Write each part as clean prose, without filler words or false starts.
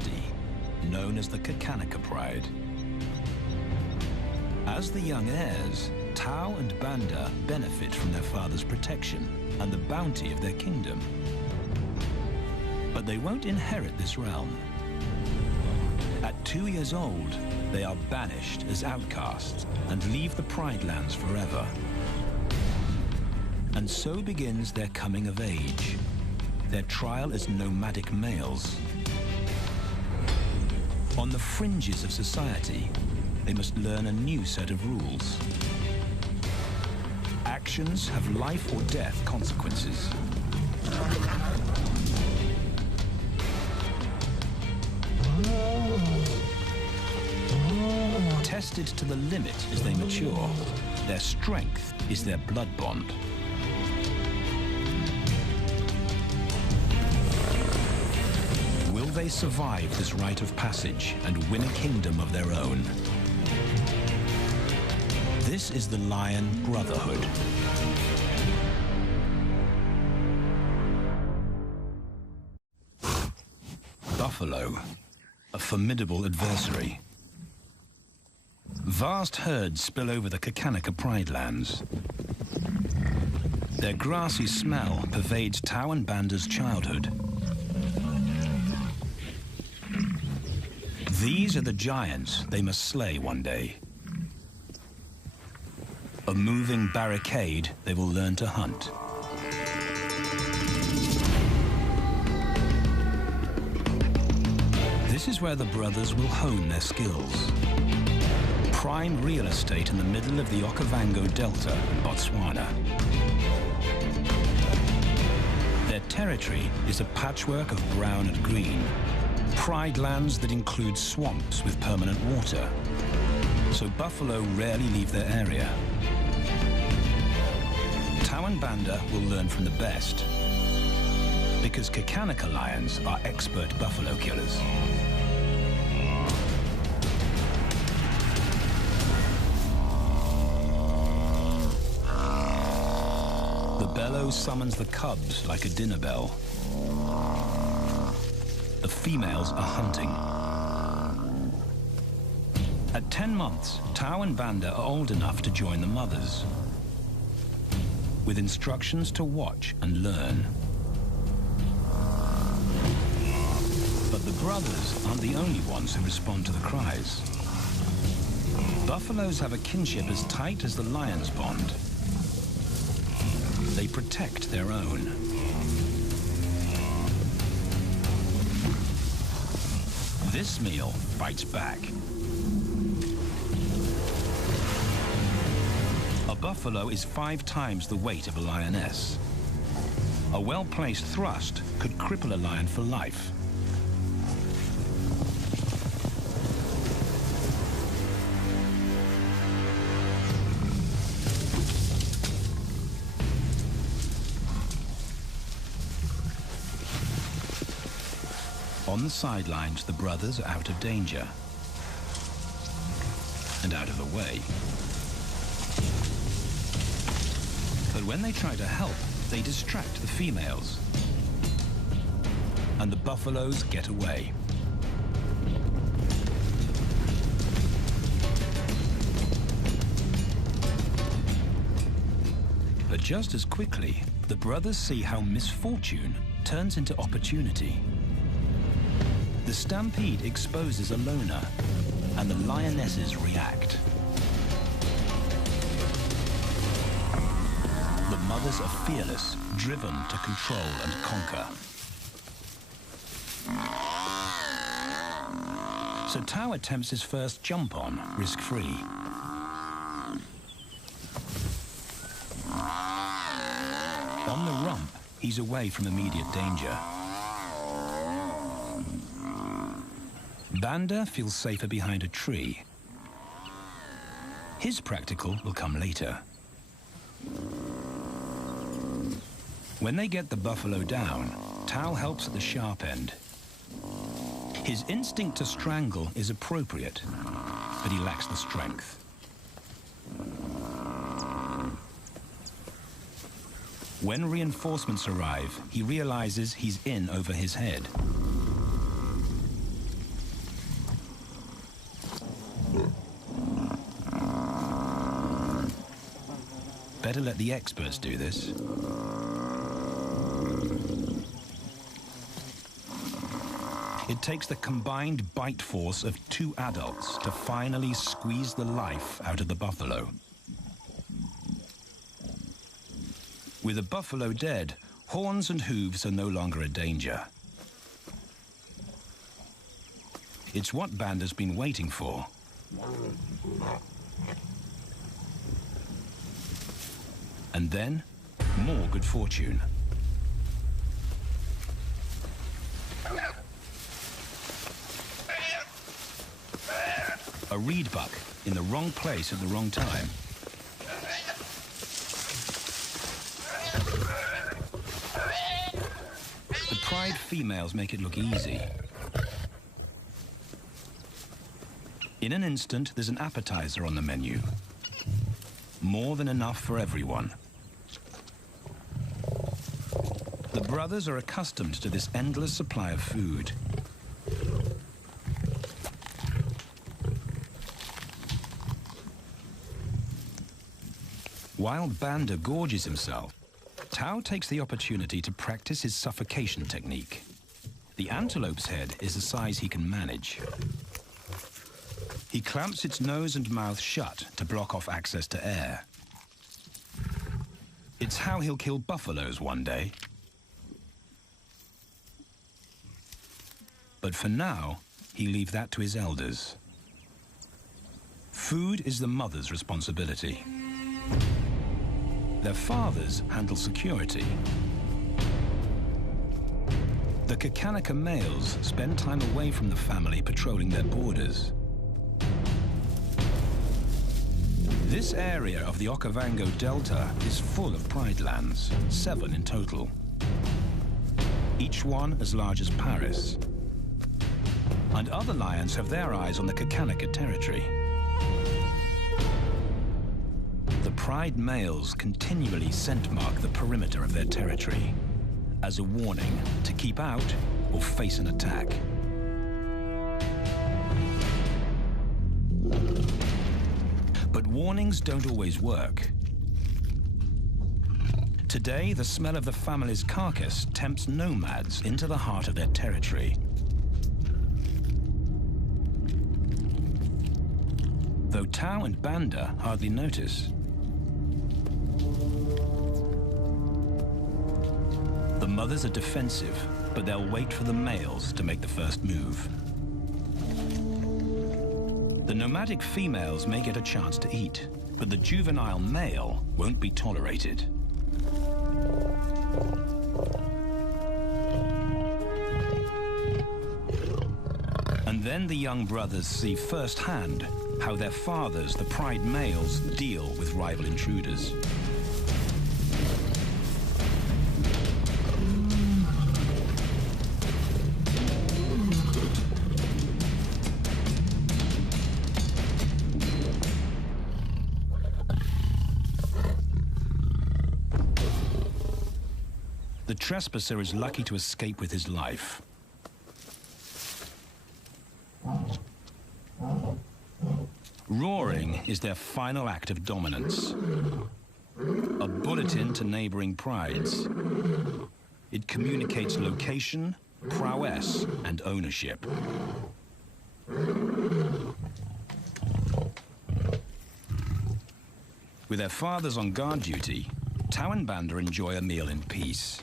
dynasty known as the Kakanaka Pride. As the young heirs, Tao and Banda benefit from their father's protection and the bounty of their kingdom. But they won't inherit this realm. At 2 years old, they are banished as outcasts and leave the Pride Lands forever. And so begins their coming of age, their trial as nomadic males. On the fringes of society, they must learn a new set of rules. Actions have life or death consequences. Tested to the limit as they mature, their strength is their blood bond. Will they survive this rite of passage and win a kingdom of their own? This is the Lion Brotherhood. Buffalo, a formidable adversary. Vast herds spill over the Kakanaka Pride Lands. Their grassy smell pervades Tao and Banda's childhood. These are the giants they must slay one day. A moving barricade they will learn to hunt. This is where the brothers will hone their skills. Prime real estate in the middle of the Okavango Delta in Botswana. Their territory is a patchwork of brown and green. Pride lands that include swamps with permanent water. So buffalo rarely leave their area. Tao and Banda will learn from the best, because Kakanaka lions are expert buffalo killers. The bellow summons the cubs like a dinner bell. The females are hunting. At 10 months, Tao and Banda are old enough to join the mothers, with instructions to watch and learn. But the brothers aren't the only ones who respond to the cries. Buffaloes have a kinship as tight as the lions bond. They protect their own. This meal bites back. A buffalo is 5 times the weight of a lioness. A well-placed thrust could cripple a lion for life. On the sidelines, the brothers are out of danger and out of the way. But when they try to help, they distract the females, and the buffaloes get away. But just as quickly, the brothers see how misfortune turns into opportunity. The stampede exposes a loner, and the lionesses react. The mothers are fearless, driven to control and conquer. So Tao attempts his first jump on, risk-free. On the rump, he's away from immediate danger. Banda feels safer behind a tree. His practical will come later. When they get the buffalo down, Tao helps at the sharp end. His instinct to strangle is appropriate, but he lacks the strength. When reinforcements arrive, he realizes he's in over his head. Better let the experts do this. It takes the combined bite force of 2 adults to finally squeeze the life out of the buffalo. With the buffalo dead, horns and hooves are no longer a danger. It's what Banda's been waiting for. And then, more good fortune. A reed buck in the wrong place at the wrong time. The pride females make it look easy. In an instant, there's an appetizer on the menu. More than enough for everyone. The brothers are accustomed to this endless supply of food. While Banda gorges himself, Tao takes the opportunity to practice his suffocation technique. The antelope's head is the size he can manage. He clamps its nose and mouth shut to block off access to air. It's how he'll kill buffaloes one day. But for now, he leaves that to his elders. Food is the mother's responsibility. Their fathers handle security. The Kakanika males spend time away from the family patrolling their borders. This area of the Okavango Delta is full of pride lands, 7 in total. Each one as large as Paris. And other lions have their eyes on the Kakanika territory. The pride males continually scent mark the perimeter of their territory as a warning to keep out or face an attack. But warnings don't always work. Today, the smell of the family's carcass tempts nomads into the heart of their territory. Though Tao and Banda hardly notice. The mothers are defensive, but they'll wait for the males to make the first move. The nomadic females may get a chance to eat, but the juvenile male won't be tolerated. And then the young brothers see firsthand how their fathers, the pride males, deal with rival intruders. The trespasser is lucky to escape with his life. Roaring is their final act of dominance. A bulletin to neighboring prides. It communicates location, prowess, and ownership. With their fathers on guard duty, Tao and Banda enjoy a meal in peace.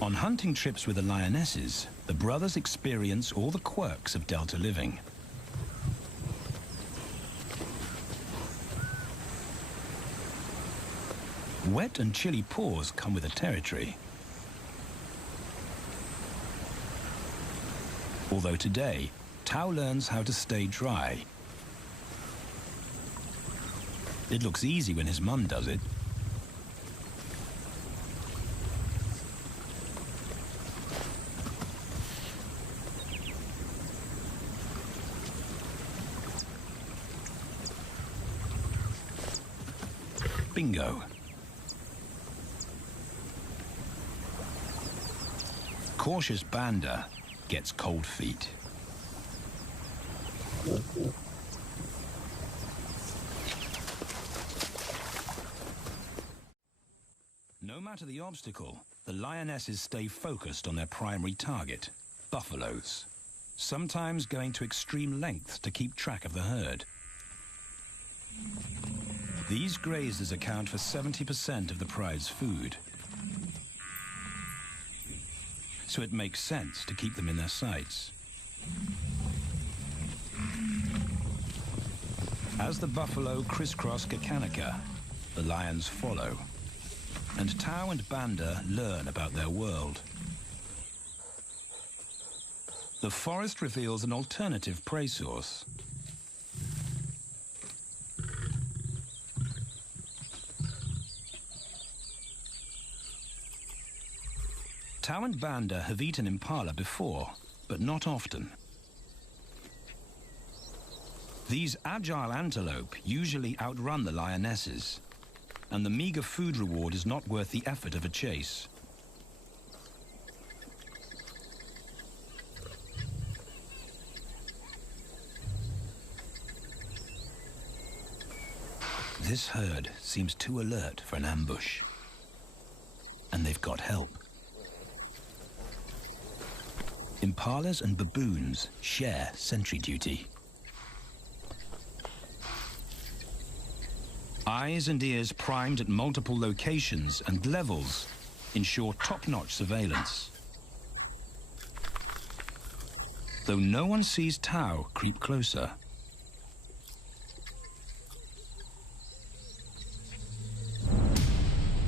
On hunting trips with the lionesses, the brothers experience all the quirks of Delta living. Wet and chilly paws come with the territory. Although today, Tao learns how to stay dry. It looks easy when his mum does it. Bingo. Cautious Banda gets cold feet. matter the obstacle, the lionesses stay focused on their primary target, buffaloes, sometimes going to extreme lengths to keep track of the herd. These grazers account for 70% of the pride's food, so it makes sense to keep them in their sights. As the buffalo crisscross Kakanika, the lions follow, and Tao and Banda learn about their world. The forest reveals an alternative prey source. Tao and Banda have eaten impala before, but not often. These agile antelope usually outrun the lionesses, and the meager food reward is not worth the effort of a chase. This herd seems too alert for an ambush, and they've got help. Impalas and baboons share sentry duty. Eyes and ears primed at multiple locations and levels ensure top-notch surveillance. Though no one sees Tao creep closer.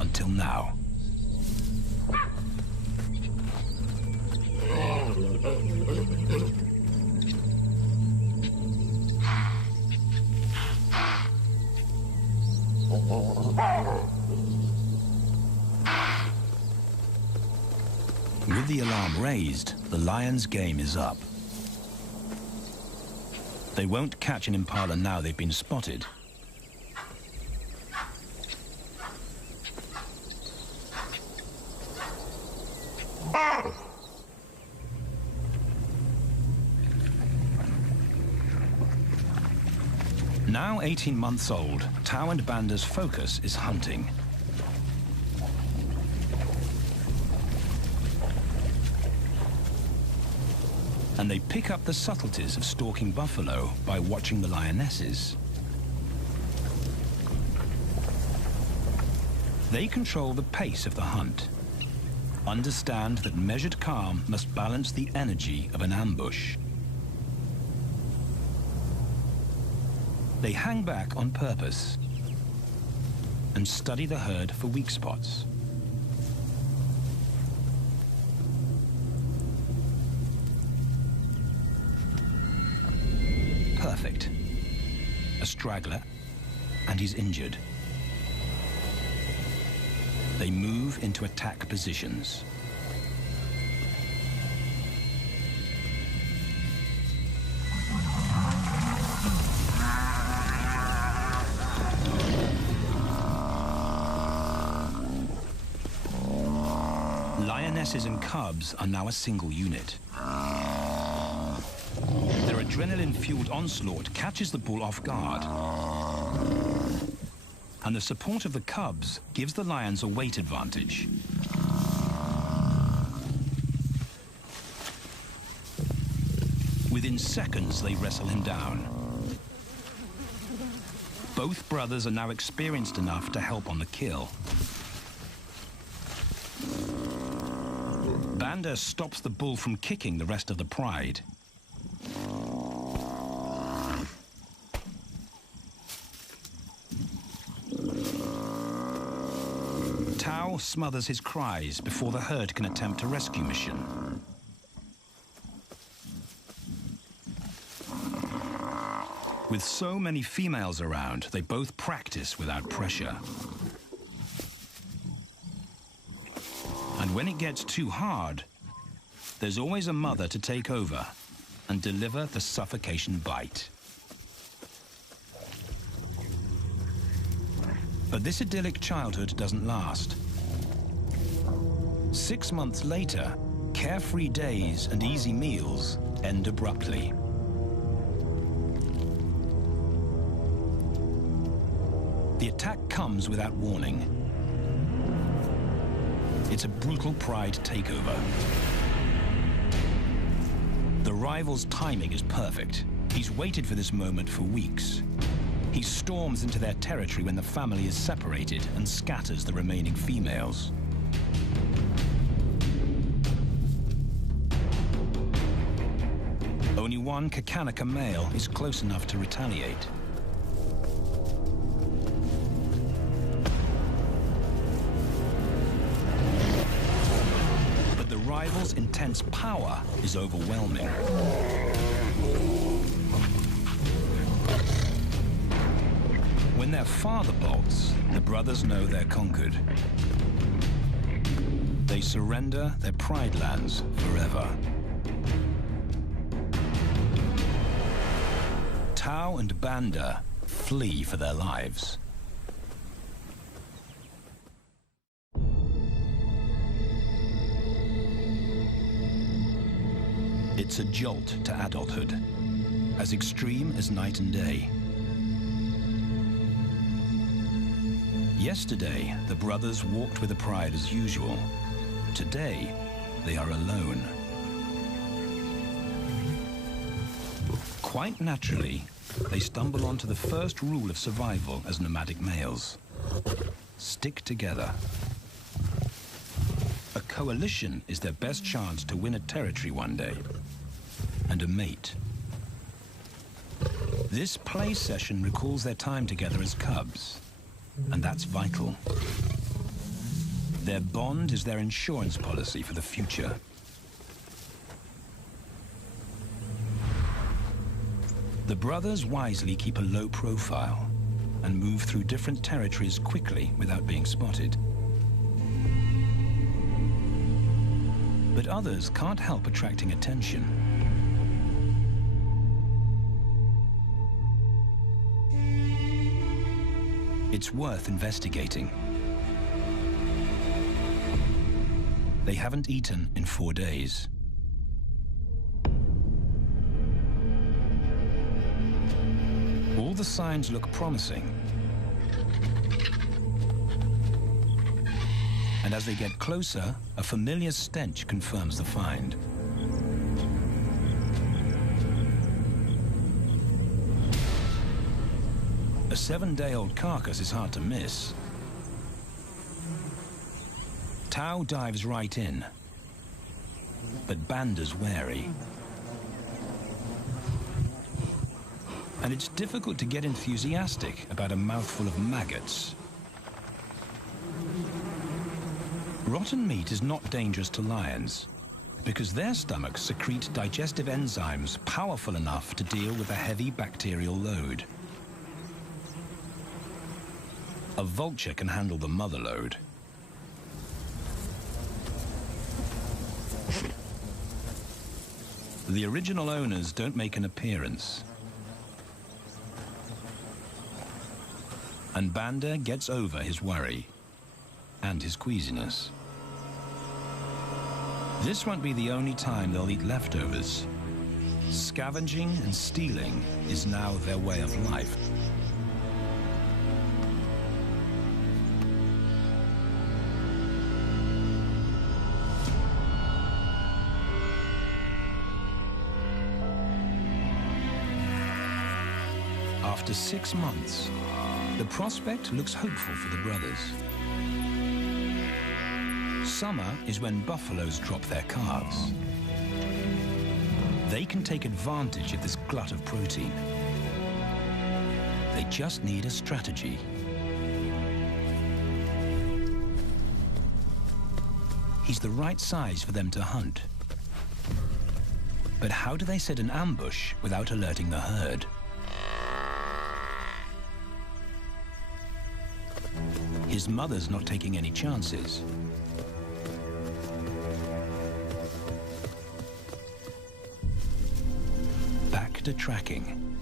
Until now. With the alarm raised, the lions' game is up. They won't catch an impala now they've been spotted. Now 18 months old, Tao and Banda's focus is hunting. And they pick up the subtleties of stalking buffalo by watching the lionesses. They control the pace of the hunt, understand that measured calm must balance the energy of an ambush. They hang back on purpose and study the herd for weak spots. Perfect. A straggler, and he's injured. They move into attack positions. Lionesses and cubs are now a single unit. Their adrenaline-fueled onslaught catches the bull off guard. And the support of the cubs gives the lions a weight advantage. Within seconds, they wrestle him down. Both brothers are now experienced enough to help on the kill. Banda stops the bull from kicking the rest of the pride. Tao smothers his cries before the herd can attempt a rescue mission. With so many females around, they both practice without pressure. And when it gets too hard, there's always a mother to take over and deliver the suffocation bite. But this idyllic childhood doesn't last. 6 months later, carefree days and easy meals end abruptly. The attack comes without warning. It's a brutal Pride takeover. The rival's timing is perfect. He's waited for this moment for weeks. He storms into their territory when the family is separated and scatters the remaining females. Only one Kakanika male is close enough to retaliate. But the rival's intense power is overwhelming. When their father bolts, the brothers know they're conquered. They surrender their Pride lands forever. Tau and Banda flee for their lives. It's a jolt to adulthood, as extreme as night and day. Yesterday, the brothers walked with the Pride as usual. Today, they are alone. Quite naturally, they stumble onto the first rule of survival as nomadic males. Stick together. A coalition is their best chance to win a territory one day, and a mate. This play session recalls their time together as cubs, and that's vital. Their bond is their insurance policy for the future. The brothers wisely keep a low profile and move through different territories quickly without being spotted. But others can't help attracting attention. It's worth investigating. They haven't eaten in 4 days. All the signs look promising. And as they get closer, a familiar stench confirms the find. A 7-day-old carcass is hard to miss. Tau dives right in, but Banda's wary. And it's difficult to get enthusiastic about a mouthful of maggots. Rotten meat is not dangerous to lions, because their stomachs secrete digestive enzymes powerful enough to deal with a heavy bacterial load. A vulture can handle the mother load. The original owners don't make an appearance. And Banda gets over his worry and his queasiness. This won't be the only time they'll eat leftovers. Scavenging and stealing is now their way of life. After 6 months, the prospect looks hopeful for the brothers. Summer is when buffaloes drop their calves. They can take advantage of this glut of protein. They just need a strategy. He's the right size for them to hunt. But how do they set an ambush without alerting the herd? His mother's not taking any chances. Back to tracking.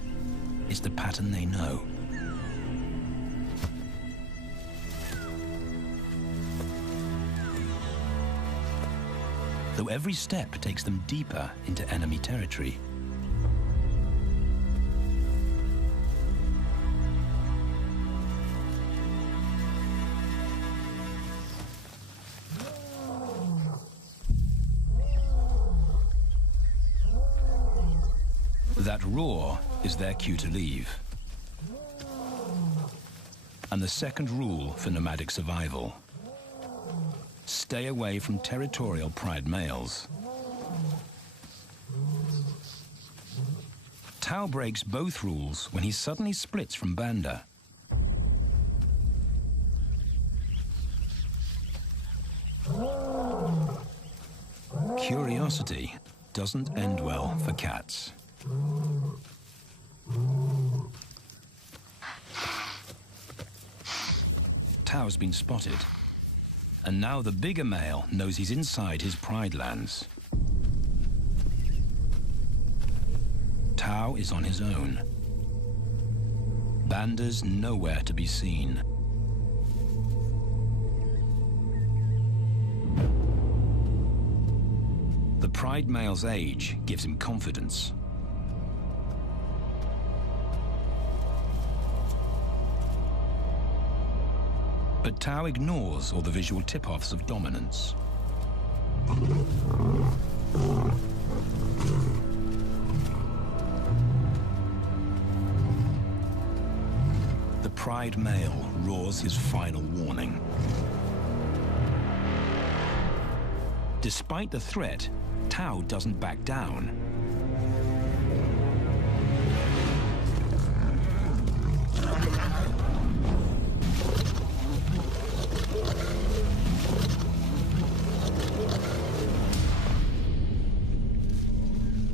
It's the pattern they know. Though every step takes them deeper into enemy territory. That roar is their cue to leave. And the second rule for nomadic survival: stay away from territorial pride males. Tao breaks both rules when he suddenly splits from Banda. Curiosity doesn't end well for cats. Tao's been spotted, and now the bigger male knows he's inside his pride lands. Tao is on his own. Banda's nowhere to be seen. The pride male's age gives him confidence. But Tao ignores all the visual tip-offs of dominance. The pride male roars his final warning. Despite the threat, Tao doesn't back down.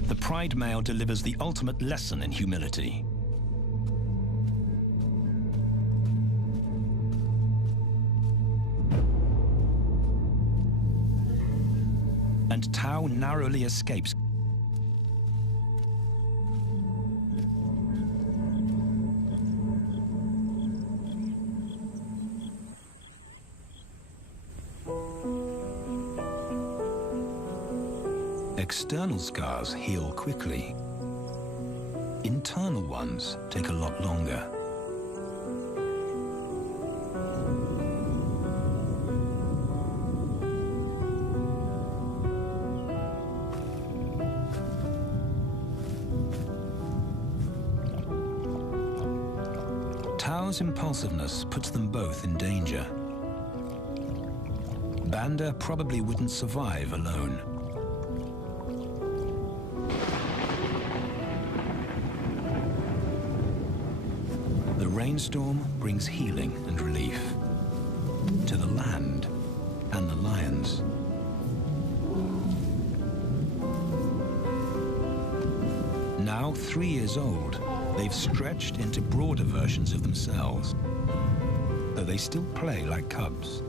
The pride male delivers the ultimate lesson in humility. And Tao narrowly escapes. External scars heal quickly. Internal ones take a lot longer. Tao's impulsiveness puts them both in danger. Banda probably wouldn't survive alone. The rainstorm brings healing and relief to the land and the lions. Now 3 years old, they've stretched into broader versions of themselves, though they still play like cubs.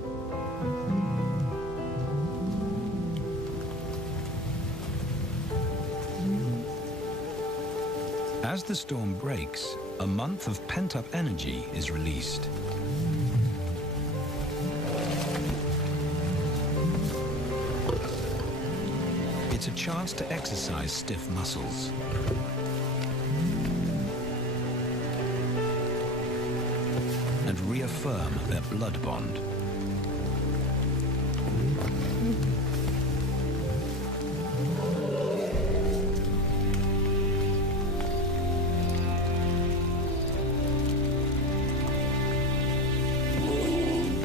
As the storm breaks, a month of pent-up energy is released. It's a chance to exercise stiff muscles. And reaffirm their blood bond.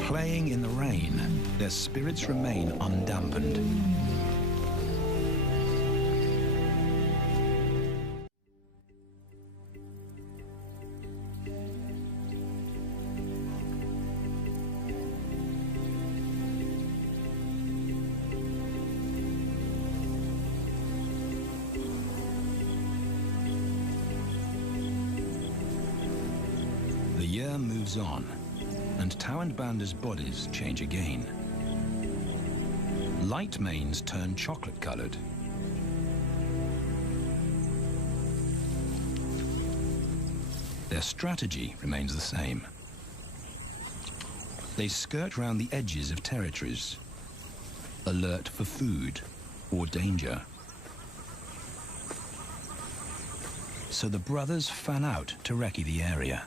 Playing in the rain, their spirits remain undampened. The year moves on, and Tao and Banda's bodies change again. Light manes turn chocolate-colored. Their strategy remains the same. They skirt round the edges of territories, alert for food or danger. So the brothers fan out to recce the area.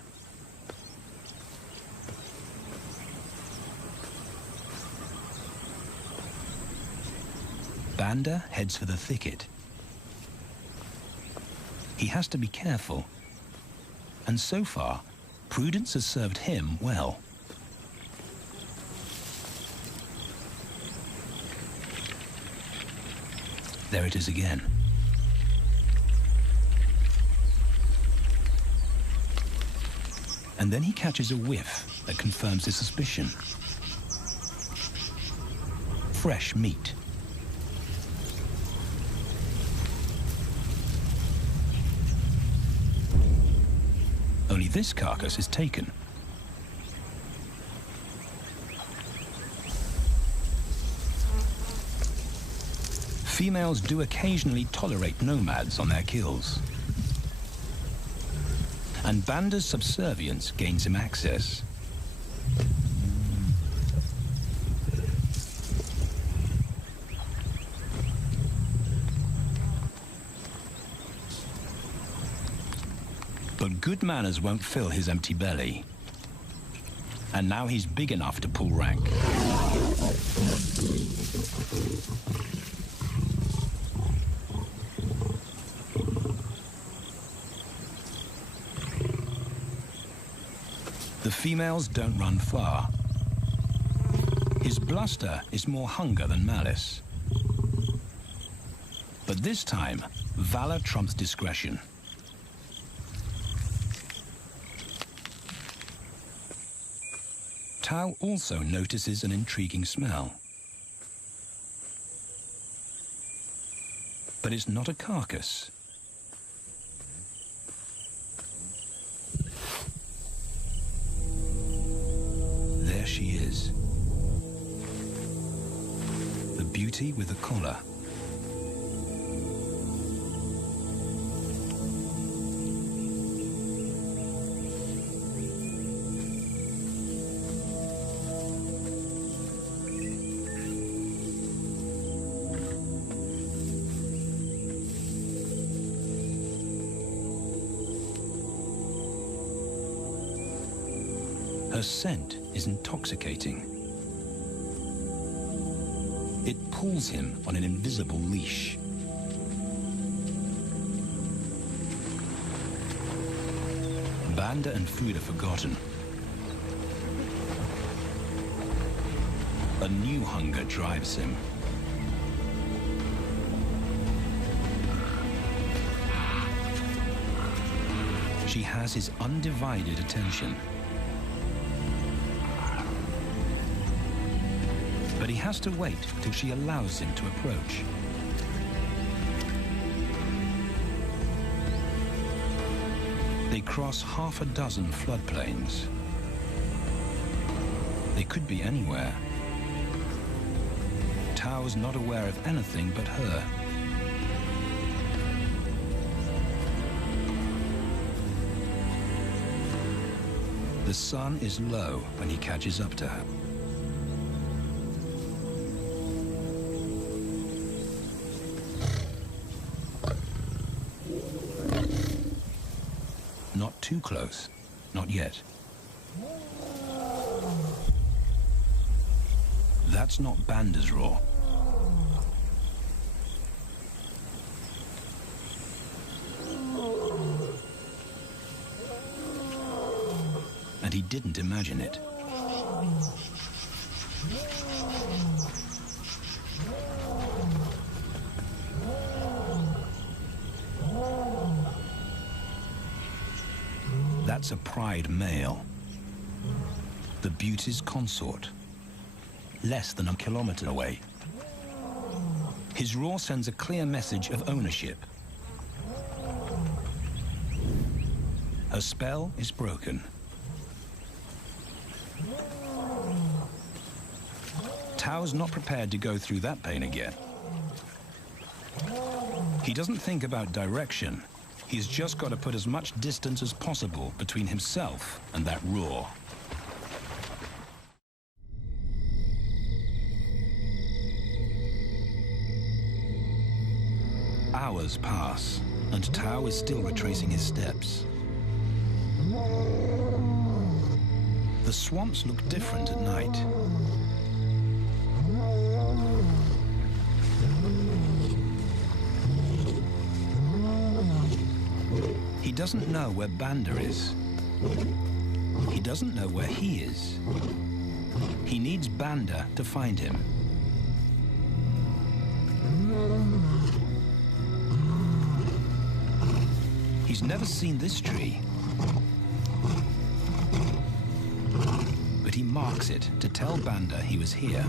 Banda heads for the thicket. He has to be careful. And so far, prudence has served him well. There it is again. And then he catches a whiff that confirms his suspicion. Fresh meat. Only this carcass is taken. Females do occasionally tolerate nomads on their kills. And Banda's subservience gains him access. But good manners won't fill his empty belly. And now he's big enough to pull rank. The females don't run far. His bluster is more hunger than malice. But this time, valor trumps discretion. Tao also notices an intriguing smell. But it's not a carcass. There she is. The beauty with the collar. Her scent is intoxicating. It pulls him on an invisible leash. Banda and food are forgotten. A new hunger drives him. She has his undivided attention. But he has to wait till she allows him to approach. They cross half a dozen floodplains. They could be anywhere. Tao's not aware of anything but her. The sun is low when he catches up to her. Not too close. Not yet. That's not Banda's roar. And he didn't imagine it. That's a pride male. The beauty's consort. Less than a kilometer away. His roar sends a clear message of ownership. Her spell is broken. Tao's not prepared to go through that pain again. He doesn't think about direction. He's just got to put as much distance as possible between himself and that roar. Hours pass, and Tao is still retracing his steps. The swamps look different at night. doesn't know where Banda is. He doesn't know where he is. He needs Banda to find him. He's never seen this tree, but he marks it to tell Banda he was here.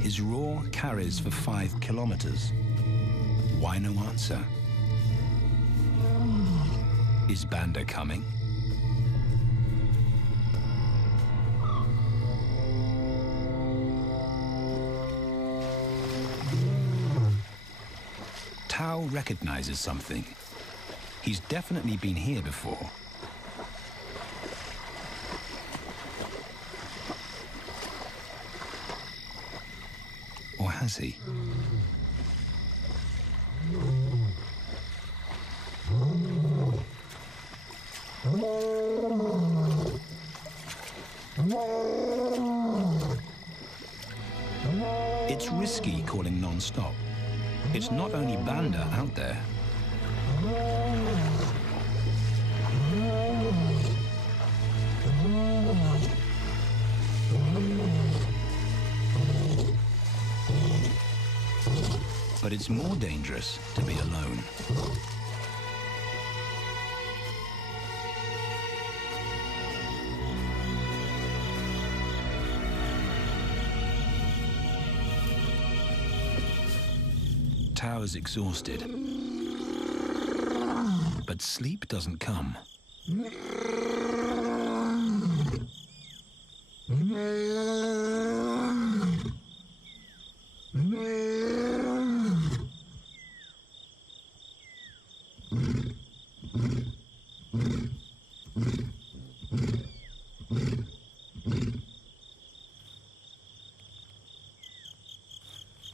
His roar carries for 5 kilometers. Why no answer? Is Banda coming? Tao recognizes something. He's definitely been here before. Or has he? It's risky calling non-stop. It's not only Banda out there. But it's more dangerous to be alone. Tao is exhausted, but sleep doesn't come.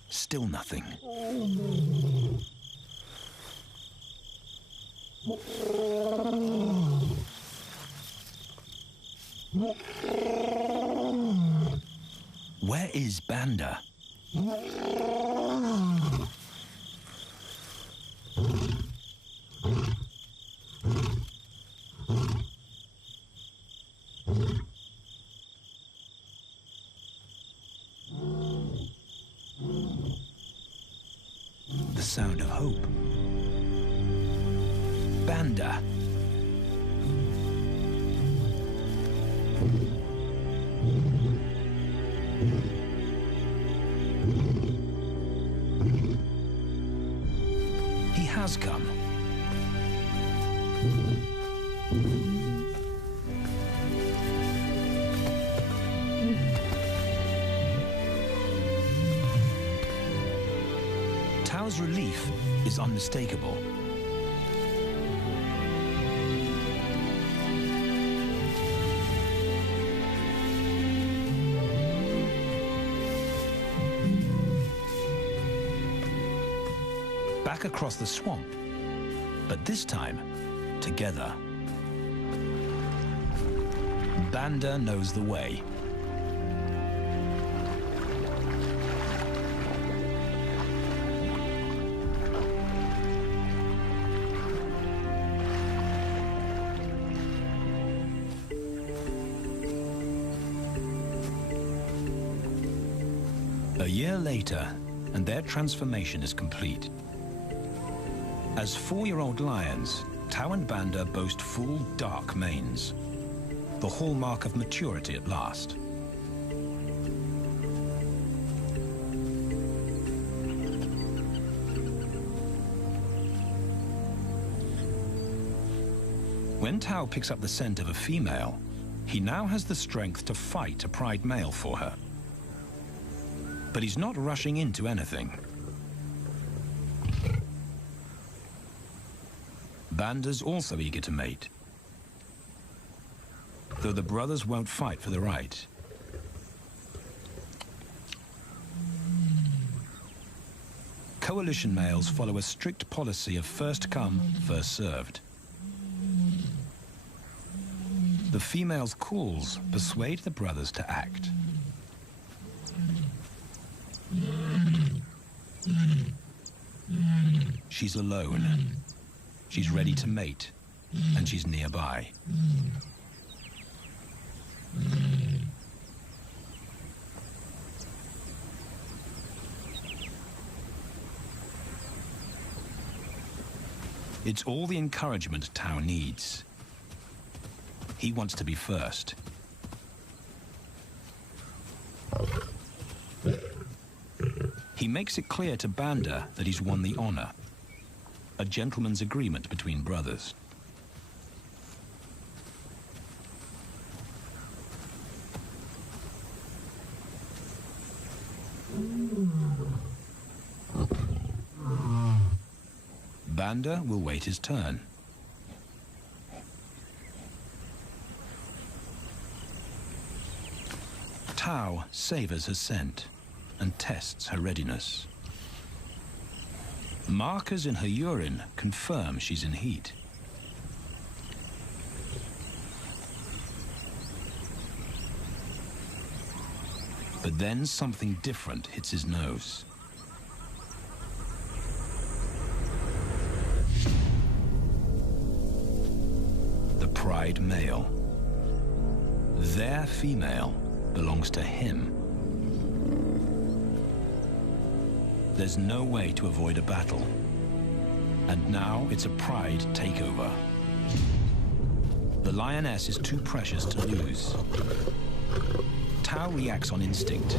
Still nothing. Where is Banda? The sound of hope. Banda. He has come. Tao's relief is unmistakable. Back across the swamp, but this time, together. Banda knows the way. A year later, and their transformation is complete. As 4-year-old lions, Tao and Banda boast full, dark manes, the hallmark of maturity at last. When Tao picks up the scent of a female, he now has the strength to fight a pride male for her. But he's not rushing into anything. Banda's also eager to mate, though the brothers won't fight for the right. Coalition males follow a strict policy of first come, first served. The female's calls persuade the brothers to act. She's alone. She's ready to mate, and she's nearby. It's all the encouragement Tao needs. He wants to be first. He makes it clear to Banda that he's won the honor, a gentleman's agreement between brothers. Banda will wait his turn. Tao savors her scent and tests her readiness. Markers in her urine confirm she's in heat. But then something different hits his nose. The Pride male. Their female belongs to him. There's no way to avoid a battle. And now it's a Pride takeover. The lioness is too precious to lose. Tao reacts on instinct.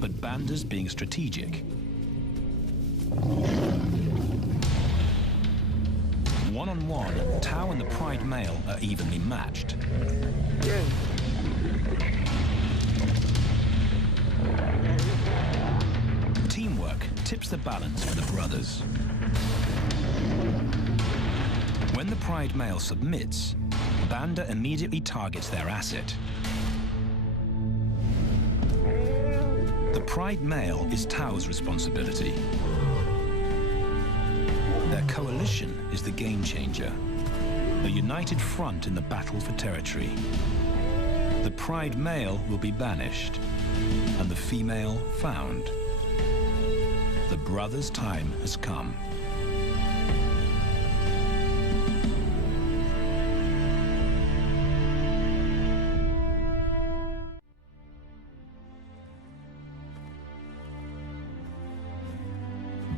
But Banda's being strategic. One-on-one, Tao and the Pride male are evenly matched. Teamwork tips the balance for the brothers. When the Pride male submits, Banda immediately targets their asset. The Pride male is Tao's responsibility. Their coalition is the game changer, a united front in the battle for territory. The Pride male will be banished, and the female found. The brothers' time has come.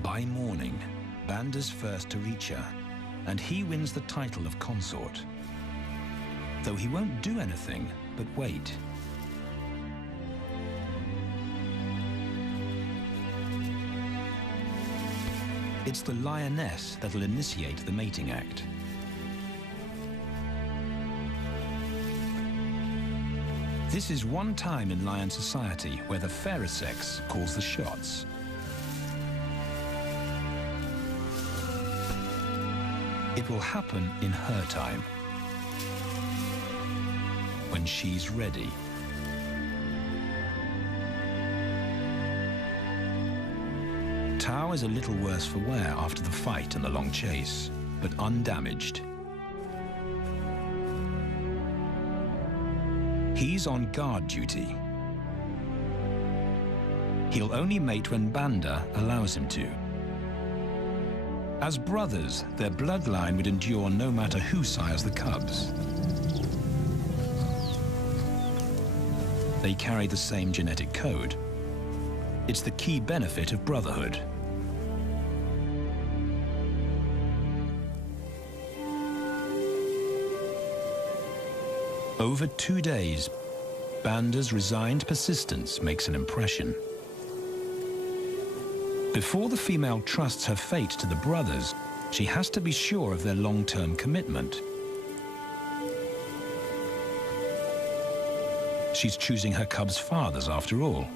By morning, Banda's first to reach her, and he wins the title of consort. Though he won't do anything but wait. It's the lioness that'll initiate the mating act. This is one time in lion society where the fairer sex calls the shots. It will happen in her time, when she's ready. Tao is a little worse for wear after the fight and the long chase, but undamaged. He's on guard duty. He'll only mate when Banda allows him to. As brothers, their bloodline would endure no matter who sires the cubs. They carry the same genetic code. It's the key benefit of brotherhood. Over 2 days, Banda's resigned persistence makes an impression. Before the female trusts her fate to the brothers, she has to be sure of their long-term commitment. She's choosing her cubs' fathers after all.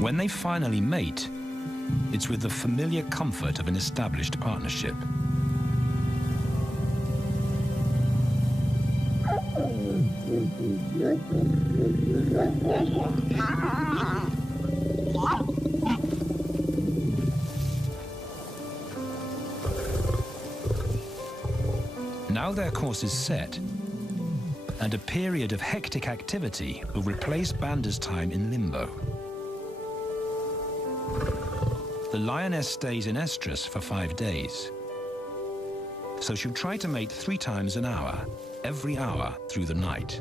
When they finally mate, it's with the familiar comfort of an established partnership. Now their course is set, and a period of hectic activity will replace Banda's time in limbo. The lioness stays in estrus for 5 days, so she'll try to mate 3 times an hour, every hour through the night,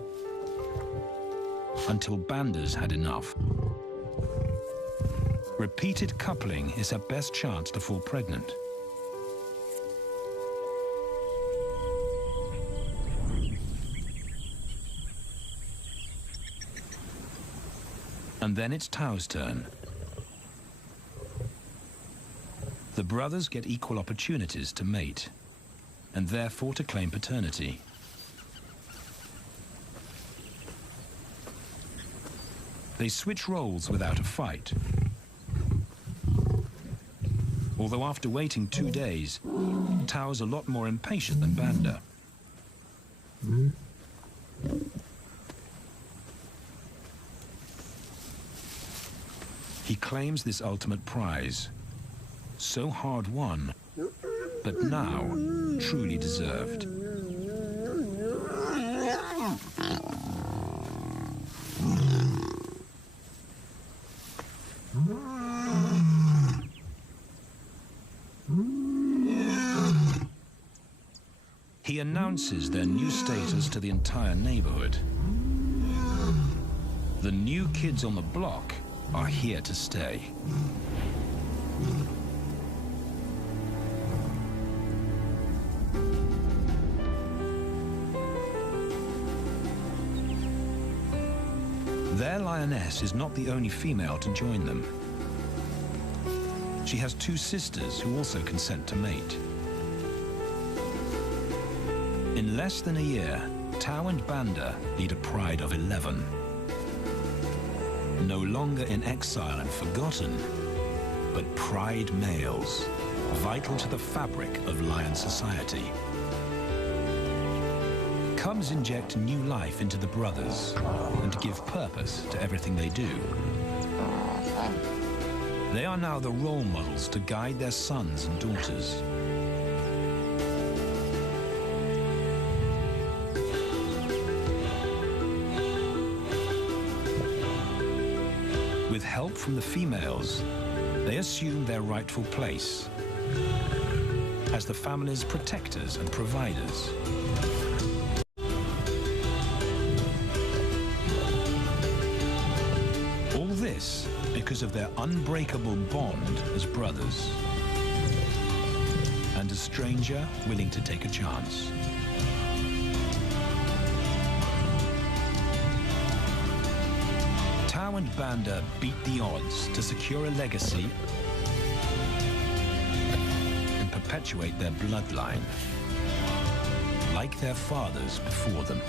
until Banda's had enough. Repeated coupling is her best chance to fall pregnant. And then it's Tau's turn. The brothers get equal opportunities to mate, and therefore to claim paternity. They switch roles without a fight. Although after waiting 2 days, Tau's a lot more impatient than Banda. He claims this ultimate prize, so hard won, but now truly deserved. He announces their new status to the entire neighborhood. The new kids on the block are here to stay. Their lioness is not the only female to join them. She has 2 sisters who also consent to mate. In less than a year, Tau and Banda lead a pride of 11. No longer in exile and forgotten, but pride males, vital to the fabric of lion society. Cubs inject new life into the brothers and give purpose to everything they do. They are now the role models to guide their sons and daughters. With help from the females, they assume their rightful place as the family's protectors and providers. All this because of their unbreakable bond as brothers, and a stranger willing to take a chance. Tau and Banda beat the odds to secure a legacy and perpetuate their bloodline, like their fathers before them.